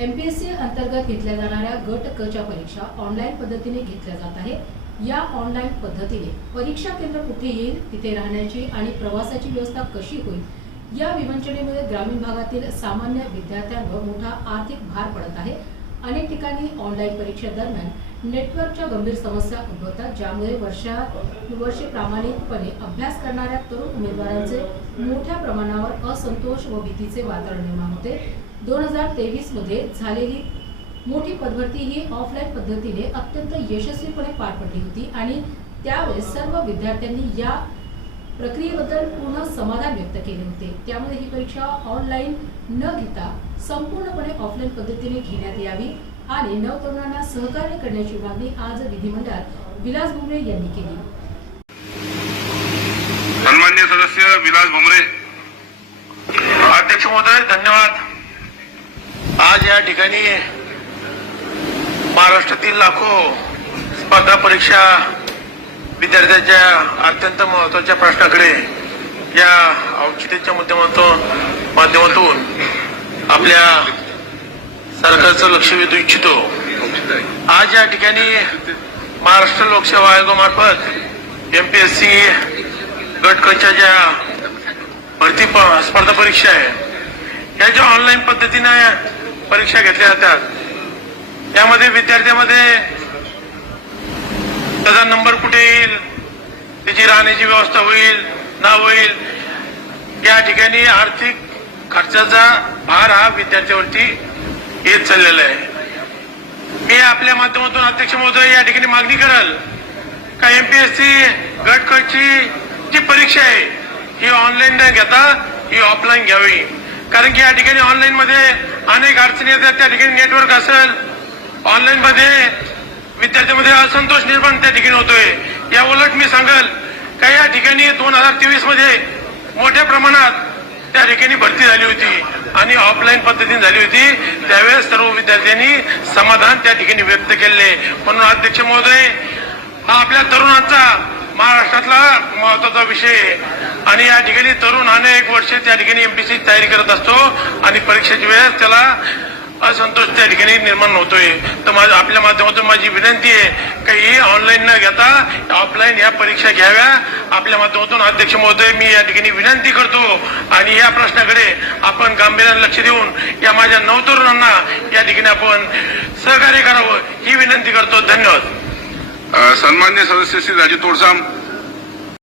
MPSC अंतर्गत घेतल्या जाणाऱ्या गट क च्या परीक्षा ऑनलाईन पद्धतीने घेतल्या जात आहे। या ऑनलाईन पद्धतीने परीक्षा केंद्र कुठे येईल, तिथे राहण्याची आणि प्रवासाची व्यवस्था कशी होईल, या विवंचनेमुळे ग्रामीण भागातील सामान्य विद्यार्थ्यांवर मोठा आर्थिक भार पडत आहे। अनेक ठिकाणी ऑनलाईन परीक्षा दरम्यान नेटवर्कच्या गंभीर समस्या उद्भवतात, ज्यामुळे वर्षे प्रामाणिकपणे अभ्यास करणाऱ्या तरुण उमेदवारांचे मोठ्या प्रमाणावर असंतोष व भीतीचे वातावरण निर्माण होते। 2023 मध्ये झालेली मोठी पदभरती ही ऑफलाईन पद्धतीने अत्यंत यशस्वीपणे पार पडली होती आणि त्यावेळेस सर्व विद्यार्थ्यांनी या प्रक्रियेबद्दल पूर्ण समाधान व्यक्त केले होते। त्यामुळे ही परीक्षा ऑनलाईन न घेता संपूर्णपणे ऑफलाईन पद्धतीने घेण्यात यावी आणि नवतरुणांना सहकार्य करण्याची मागणी आज विधिमंडळात विलास भुमरे यांनी केली। सन्माननीय सदस्य विलास भुमरे। अध्यक्ष महोदय, धन्यवाद। आज या ठिकाणी महाराष्ट्रातील लाखो स्पर्धा परीक्षा विद्यार्थ्यांच्या अत्यंत महत्त्वाच्या प्रश्नाकडे या औचित्याच्या माध्यमातून आपल्या सरकारचं लक्ष वेधू इच्छितो। आज या ठिकाणी महाराष्ट्र लोकसेवा आयोगामार्फत एमपीएससी गट क च्या ज्या भरती स्पर्धा परीक्षा आहे, या ज्या ऑनलाईन पद्धतीने परीक्षा घेतल्या जातात, त्यामध्ये विद्यार्थ्यांमध्ये त्याचा नंबर कुठे येईल, त्याची राहण्याची व्यवस्था होईल ना होईल, या ठिकाणी आर्थिक खर्चाचा भार हा विद्यार्थ्यावरती येत चाललेला आहे। मी आपल्या माध्यमातून अध्यक्ष महोदय या ठिकाणी मागणी कराल का एमपीएससी गट क ची जी परीक्षा आहे ही ऑनलाईन न घेता ही ऑफलाईन घ्यावी, कारण की या ठिकाणी ऑनलाईन मध्ये अनेक अडचणी येतात। त्या ठिकाणी नेटवर्क असेल, ऑनलाईन मध्ये विद्यार्थ्यांमध्ये असंतोष निर्माण त्या ठिकाणी होतोय। या उलट मी सांगाल का या ठिकाणी 2023 मध्ये मोठ्या प्रमाणात त्या ठिकाणी भरती झाली होती आणि ऑफलाईन पद्धतीने झाली होती, त्यावेळेस सर्व विद्यार्थ्यांनी समाधान त्या ठिकाणी व्यक्त केले। म्हणून अध्यक्ष महोदय, हा आपल्या तरुणांचा महाराष्ट्रातला महत्वाचा विषय आणि या ठिकाणी तरुण अनेक वर्षे त्या ठिकाणी एमपीएससी तयारी करत असतो आणि परीक्षेच्या वेळेस त्याला असंतोष त्या ठिकाणी निर्माण होतोय। तर आपल्या माध्यमातून माझी विनंती आहे की ही ऑनलाईन न घेता ऑफलाईन या परीक्षा घ्याव्या। आपल्या माध्यमातून अध्यक्ष महोदय मी या ठिकाणी विनंती करतो आणि या प्रश्नाकडे आपण गांभीर्याने लक्ष देऊन या माझ्या नवतरुणांना या ठिकाणी आपण सहकार्य करावं ही विनंती करतो। धन्यवाद। सन्माननीय सदस्य श्री राजू तोडसाम।